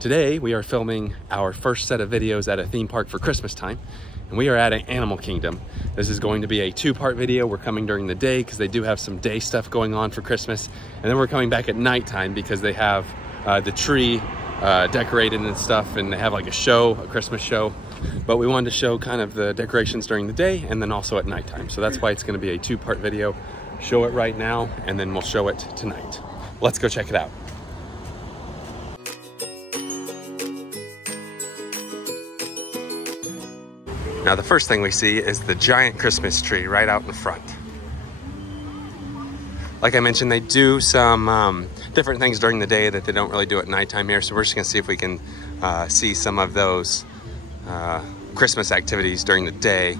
Today we are filming our first set of videos at a theme park for Christmas time, and we are at an Animal Kingdom. This is going to be a two-part video. We're coming during the day because they do have some day stuff going on for Christmas, and then we're coming back at nighttime because they have the tree decorated and stuff, and they have like a show, a Christmas show. But we wanted to show kind of the decorations during the day and then also at nighttime. So that's why it's going to be a two-part video. Show it right now and then we'll show it tonight. Let's go check it out. Now the first thing we see is the giant Christmas tree right out in front. Like I mentioned, they do some different things during the day that they don't really do at nighttime here. So we're just gonna see if we can see some of those Christmas activities during the day.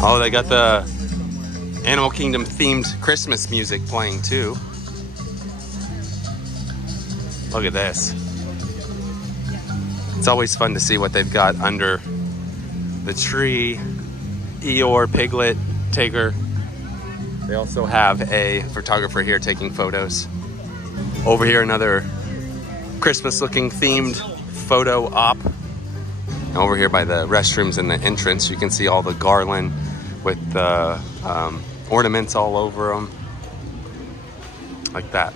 Oh, they got the Animal Kingdom themed Christmas music playing too. Look at this. It's always fun to see what they've got under the tree. Eeyore, Piglet, Tigger. They also have a photographer here taking photos. Over here, another Christmas looking themed photo op. And over here by the restrooms in the entrance, you can see all the garland with the ornaments all over them. Like that.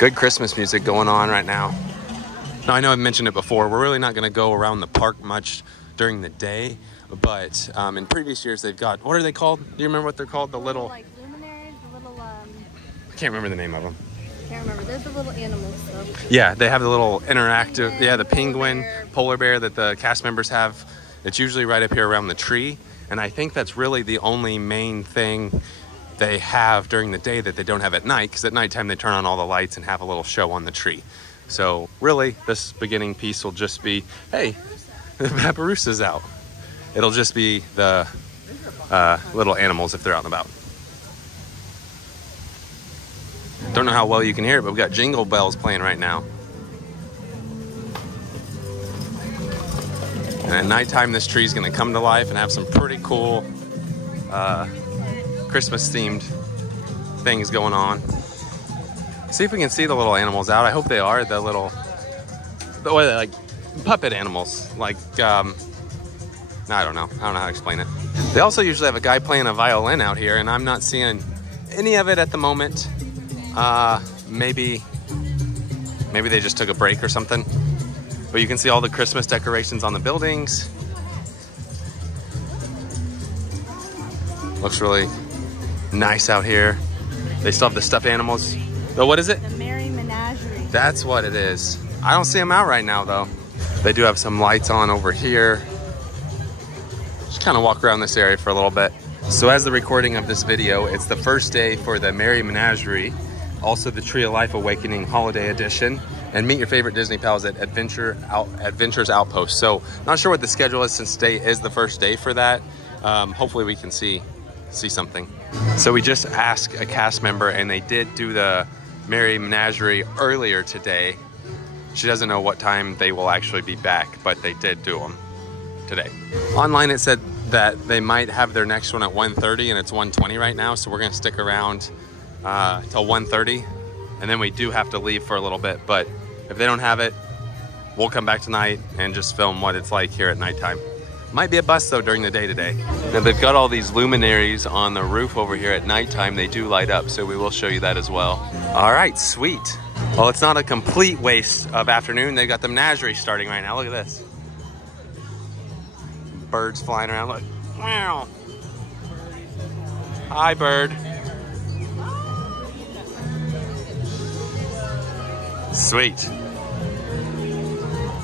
Good Christmas music going on right now. Now I know I've mentioned it before, we're really not gonna go around the park much during the day, but in previous years they've got, what are they called? Do you remember what they're called? The little, like luminaries, the little, I can't remember the name of them. Can't remember. There's the little animals though. Yeah, they have the little interactive, yeah, the penguin, polar bear that the cast members have. It's usually right up here around the tree. And I think that's really the only main thing they have during the day that they don't have at night, because at nighttime they turn on all the lights and have a little show on the tree. So really, this beginning piece will just be, hey, the Paparoossa's out. It'll just be the little animals if they're out and about. Don't know how well you can hear it, but we've got Jingle Bells playing right now. And at nighttime, this tree is going to come to life and have some pretty cool Christmas-themed things going on. See if we can see the little animals out. I hope they are the little, what are they, like puppet animals. Like, I don't know how to explain it. They also usually have a guy playing a violin out here, and I'm not seeing any of it at the moment. Maybe they just took a break or something. But you can see all the Christmas decorations on the buildings. Looks really nice out here. They still have the stuffed animals. Oh, what is it? The Merry Menagerie. That's what it is. I don't see them out right now though. They do have some lights on over here. Just kind of walk around this area for a little bit. So as the recording of this video, it's the first day for the Merry Menagerie. Also the Tree of Life Awakening Holiday Edition, and meet your favorite Disney pals at Adventures Outpost. So not sure what the schedule is since today is the first day for that. Hopefully we can see something. So we just asked a cast member, and they did do the Merry Menagerie earlier today. She doesn't know what time they will actually be back, but they did do them today. Online it said that they might have their next one at 1:30, and it's 1:20 right now, so we're gonna stick around till 1:30, and then we do have to leave for a little bit. But if they don't have it, we'll come back tonight and just film what it's like here at nighttime. Might be a bus though during the day today. Now they've got all these luminaries on the roof over here at nighttime. They do light up, so we will show you that as well. All right, sweet. Well, it's not a complete waste of afternoon. They've got the menagerie starting right now. Look at this. Birds flying around, look. Wow. Hi, bird. Sweet.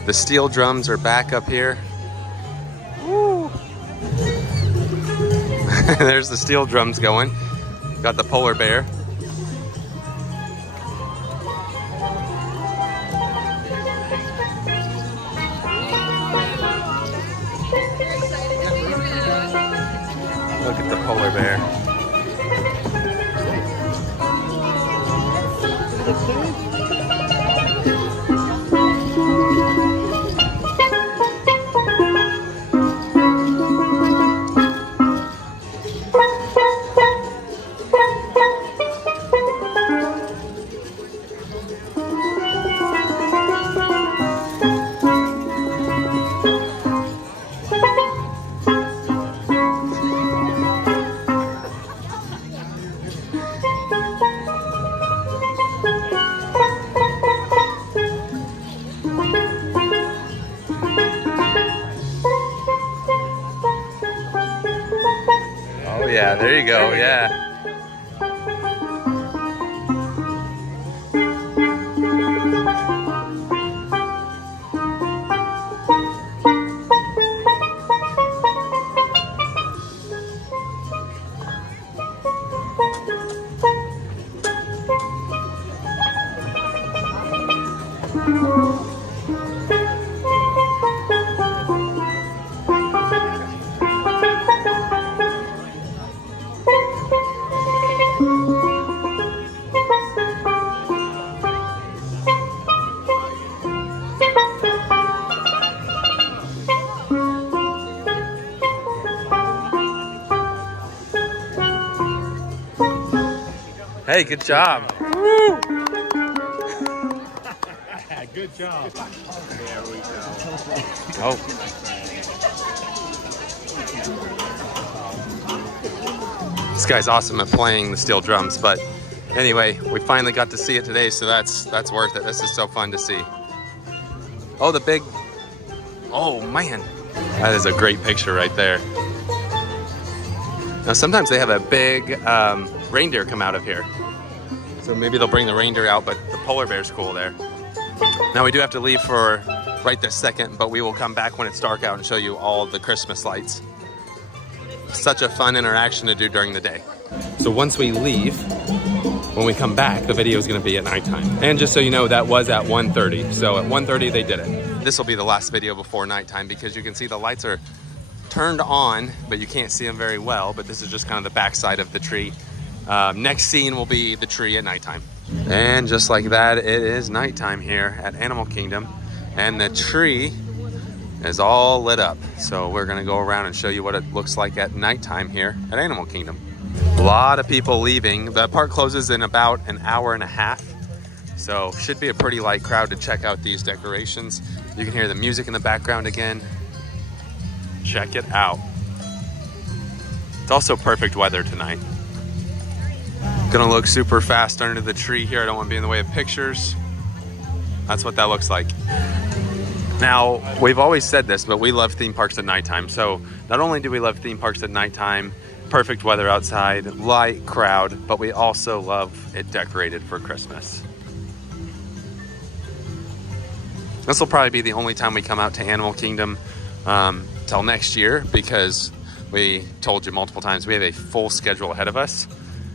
The steel drums are back up here. Woo. There's the steel drums going. Got the polar bear. Look at the polar bear. Yeah, there you go, yeah. Hey, good job. Woo! Good job. There we go. Oh. This guy's awesome at playing the steel drums, but anyway, we finally got to see it today, so that's worth it. This is so fun to see. Oh, the big, oh man. That is a great picture right there. Now sometimes they have a big reindeer come out of here. So maybe they'll bring the reindeer out, but the polar bear's cool there. Now we do have to leave for right this second, but we will come back when it's dark out and show you all the Christmas lights. Such a fun interaction to do during the day. So once we leave, when we come back, the video is gonna be at nighttime. And just so you know, that was at 1:30. So at 1:30 they did it. This will be the last video before nighttime because you can see the lights are turned on, but you can't see them very well. But this is just kind of the backside of the tree. Next scene will be the tree at nighttime. And just like that, it is nighttime here at Animal Kingdom. And the tree is all lit up. So we're gonna go around and show you what it looks like at nighttime here at Animal Kingdom. A lot of people leaving. The park closes in about an hour and a half. So should be a pretty light crowd to check out these decorations. You can hear the music in the background again. Check it out. It's also perfect weather tonight. Gonna look super fast under the tree here. I don't want to be in the way of pictures. That's what that looks like. Now, we've always said this, but we love theme parks at nighttime. So not only do we love theme parks at nighttime, perfect weather outside, light crowd, but we also love it decorated for Christmas. This will probably be the only time we come out to Animal Kingdom till next year, because we told you multiple times we have a full schedule ahead of us.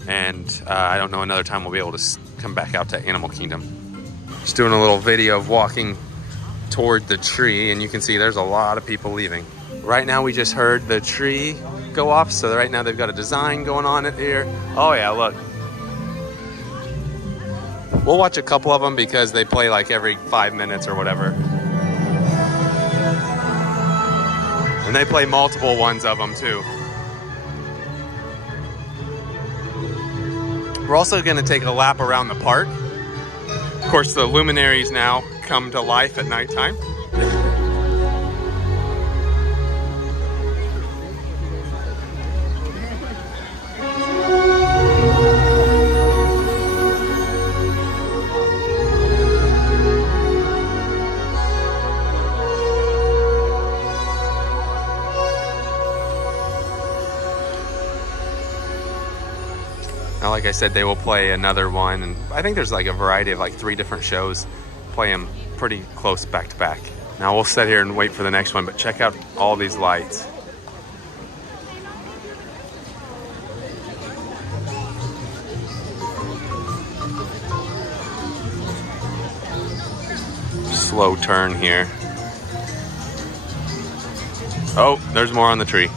And I don't know another time we'll be able to come back out to Animal Kingdom. Just doing a little video of walking toward the tree, and you can see there's a lot of people leaving. Right now we just heard the tree go off, so right now they've got a design going on in here. Oh yeah, look. We'll watch a couple of them because they play like every 5 minutes or whatever. And they play multiple ones of them too. We're also gonna take a lap around the park. Of course, the luminaries now come to life at nighttime. Now, like I said, they will play another one, and I think there's like a variety of like 3 different shows. Play them pretty close back to back. Now we'll sit here and wait for the next one, but check out all these lights. Slow turn here. Oh, there's more on the tree.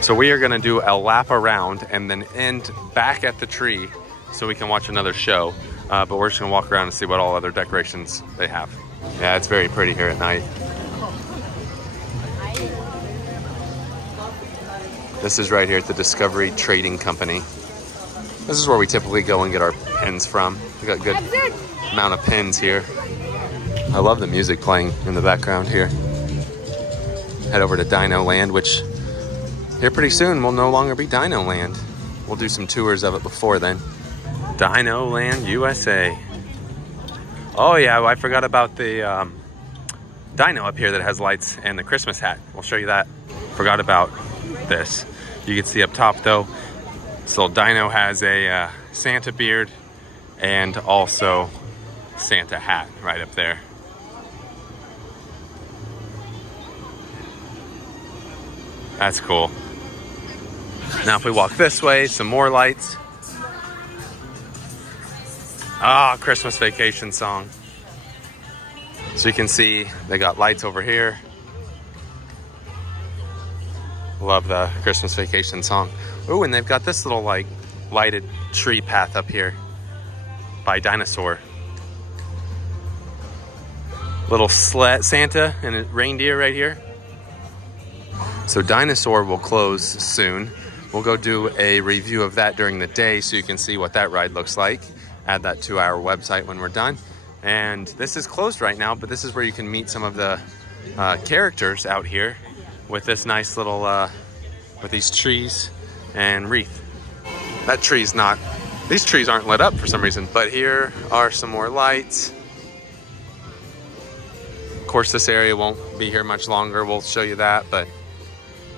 So we are gonna do a lap around and then end back at the tree so we can watch another show. But we're just gonna walk around and see what all other decorations they have. Yeah, it's very pretty here at night. This is right here at the Discovery Trading Company. This is where we typically go and get our pins from. We got a good amount of pins here. I love the music playing in the background here. Head over to Dino Land, which here pretty soon will no longer be Dino Land. We'll do some tours of it before then. Dino Land USA. Oh yeah, I forgot about the dino up here that has lights and the Christmas hat. We'll show you that. Forgot about this. You can see up top though, this little dino has a Santa beard and also Santa hat right up there. That's cool. Now if we walk this way, some more lights. Ah, Christmas Vacation song. So you can see they got lights over here. Love the Christmas Vacation song. Ooh, and they've got this little like lighted tree path up here by Dinosaur. Little sled, Santa and a reindeer right here. So Dinosaur will close soon. We'll go do a review of that during the day so you can see what that ride looks like. Add that to our website when we're done. And this is closed right now, but this is where you can meet some of the characters out here with this nice little, with these trees and wreath. That tree's not, these trees aren't lit up for some reason, but here are some more lights. Of course, this area won't be here much longer. We'll show you that, but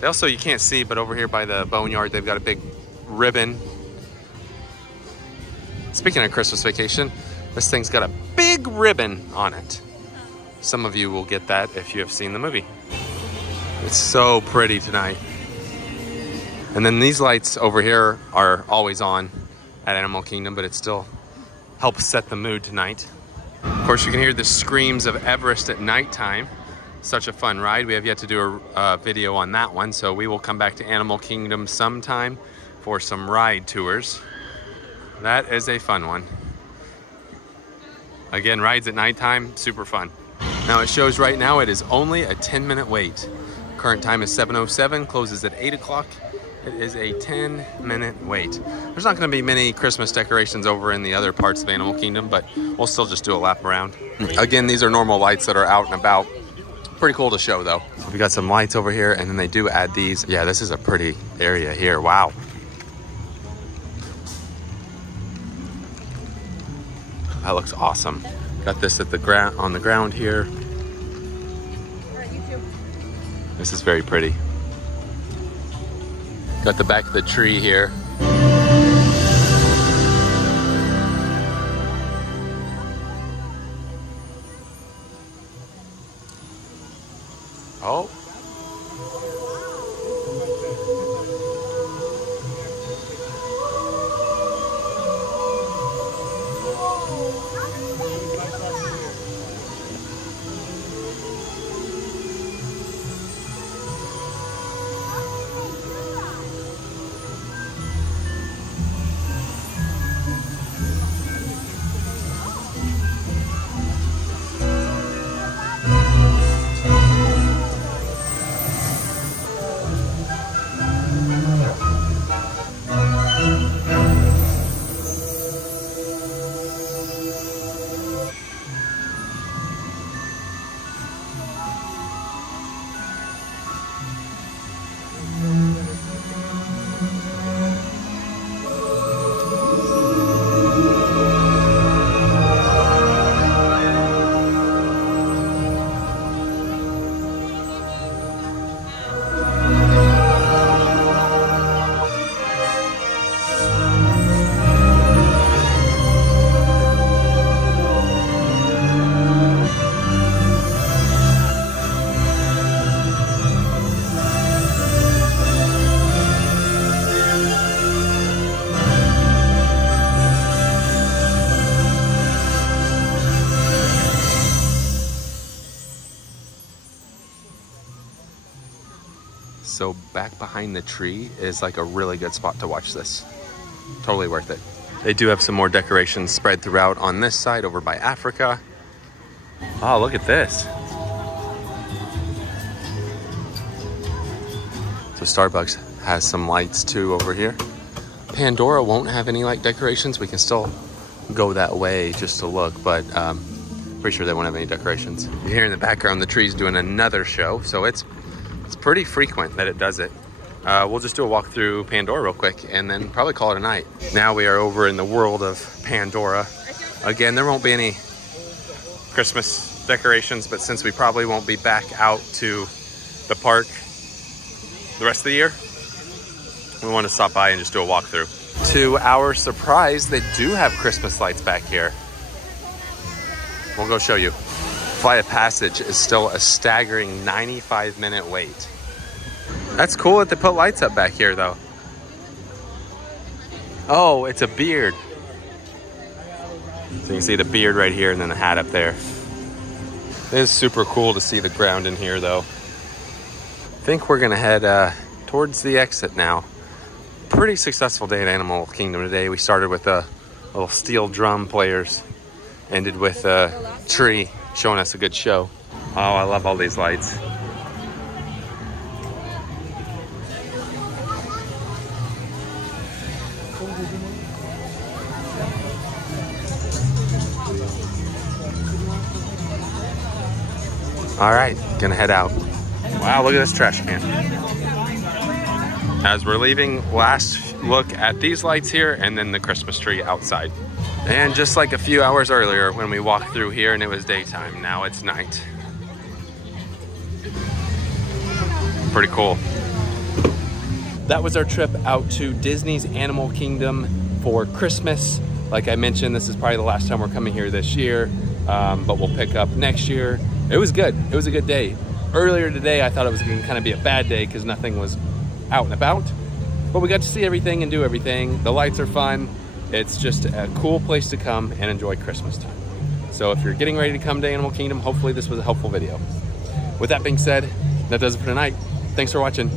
they also, you can't see, but over here by the boneyard, they've got a big ribbon. Speaking of Christmas Vacation, this thing's got a big ribbon on it. Some of you will get that if you have seen the movie. It's so pretty tonight. And then these lights over here are always on at Animal Kingdom, but it still helps set the mood tonight. Of course, you can hear the screams of Everest at nighttime. Such a fun ride. We have yet to do a video on that one, so we will come back to Animal Kingdom sometime for some ride tours. That is a fun one. Again, rides at nighttime, super fun. Now it shows right now it is only a 10-minute wait. Current time is 7:07, closes at 8 o'clock. It is a 10-minute wait. There's not gonna be many Christmas decorations over in the other parts of Animal Kingdom, but we'll still just do a lap around. Again, these are normal lights that are out and about. Pretty cool to show though. We got some lights over here and then they do add these. Yeah, this is a pretty area here, wow. That looks awesome. Got this at the ground, on the ground here. This is very pretty. Got the back of the tree here. Oh. So back behind the tree is like a really good spot to watch this. Totally worth it. They do have some more decorations spread throughout on this side over by Africa. Oh, look at this. So Starbucks has some lights too over here. Pandora won't have any light decorations. We can still go that way just to look, but pretty sure they won't have any decorations. You hear in the background the tree's doing another show, so it's pretty frequent that it does it. We'll just do a walk through Pandora real quick and then probably call it a night. Now we are over in the world of Pandora. Again, there won't be any Christmas decorations, but since we probably won't be back out to the park the rest of the year, we want to stop by and just do a walkthrough. To our surprise, they do have Christmas lights back here. We'll go show you. Flight of Passage is still a staggering 95-minute wait. That's cool that they put lights up back here though. Oh, it's a beard. So you can see the beard right here and then the hat up there. It is super cool to see the ground in here though. I think we're gonna head towards the exit now. Pretty successful day at Animal Kingdom today. We started with a little steel drum players, ended with a tree showing us a good show. Oh, I love all these lights. All right, gonna head out. Wow, look at this trash can. As we're leaving, last look at these lights here and then the Christmas tree outside. And just like a few hours earlier when we walked through here and it was daytime, now it's night. Pretty cool. That was our trip out to Disney's Animal Kingdom for Christmas. Like I mentioned, this is probably the last time we're coming here this year, but we'll pick up next year. It was good. It was a good day. Earlier today, I thought it was going to kind of be a bad day because nothing was out and about, but we got to see everything and do everything. The lights are fun. It's just a cool place to come and enjoy Christmas time. So if you're getting ready to come to Animal Kingdom, hopefully this was a helpful video. With that being said, that does it for tonight. Thanks for watching.